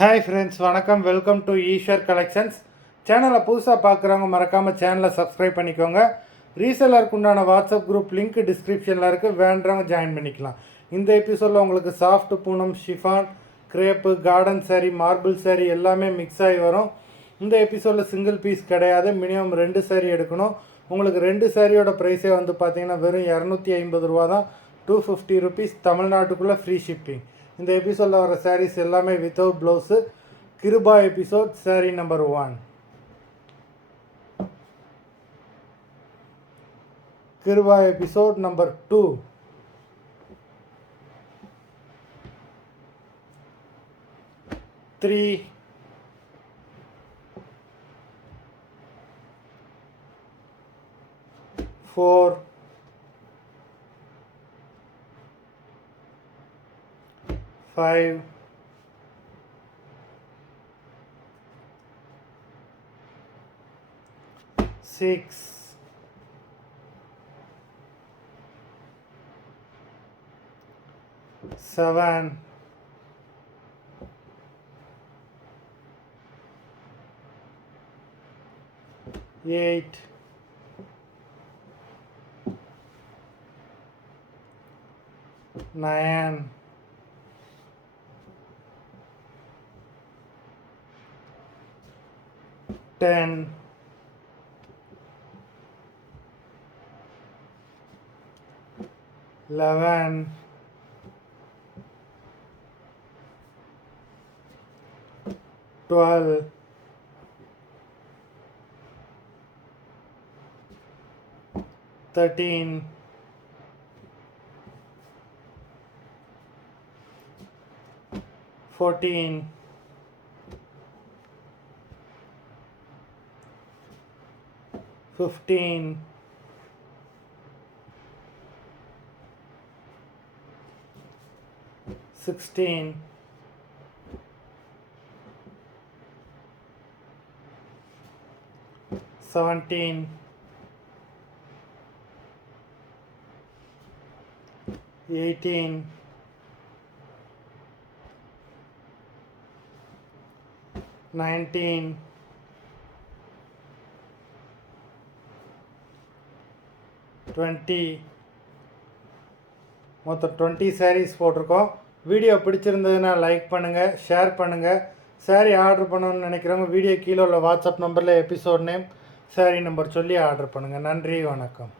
Hi friends, வணக்கம். Welcome to Eswar collections. சேனலை புதுசாக பார்க்குறவங்க மறக்காமல் சேனலை சப்ஸ்கிரைப் பண்ணிக்கோங்க. ரீசெல்லருக்கு உண்டான வாட்ஸ்அப் குரூப் லிங்க் டிஸ்கிரிப்ஷனில் இருக்குது, வேண்டவங்க ஜாயின் பண்ணிக்கலாம். இந்த எபிசோடில் உங்களுக்கு சாஃப்ட் Poonam, chiffon, crepe, garden sari, மார்பிள் சாரீ எல்லாமே மிக்ஸ் ஆகி வரும். இந்த எபிசோடில் சிங்கிள் பீஸ் கிடையாது, மினிமம் 2 சாரீ எடுக்கணும். உங்களுக்கு 2 சாரியோட ப்ரைஸே வந்து பார்த்தீங்கன்னா வெறும் 250 ரூபா தான், 250 ருபீஸ், தமிழ்நாட்டுக்குள்ளே ஃப்ரீ ஷிப்பிங். இந்த எபிசோடில் வர சாரீஸ் எல்லாமே without blouse. Kiruba episode sari number 1. Kiruba episode number 2. Three 4 5 6 7 8 9 10 11 12 13 14 15 16 17 18 19 20. மொத்தம் 20 சாரீஸ் போட்டிருக்கோம். வீடியோ பிடிச்சிருந்ததுன்னா லைக் பண்ணுங்கள், ஷேர் பண்ணுங்கள். சாரீ ஆர்டர் பண்ணணும்னு நினைக்கிறவங்க வீடியோ கீழே உள்ள வாட்ஸ்அப் நம்பரில் எபிசோட் நேம், சாரீ நம்பர் சொல்லி ஆர்டர் பண்ணுங்கள். நன்றி, வணக்கம்.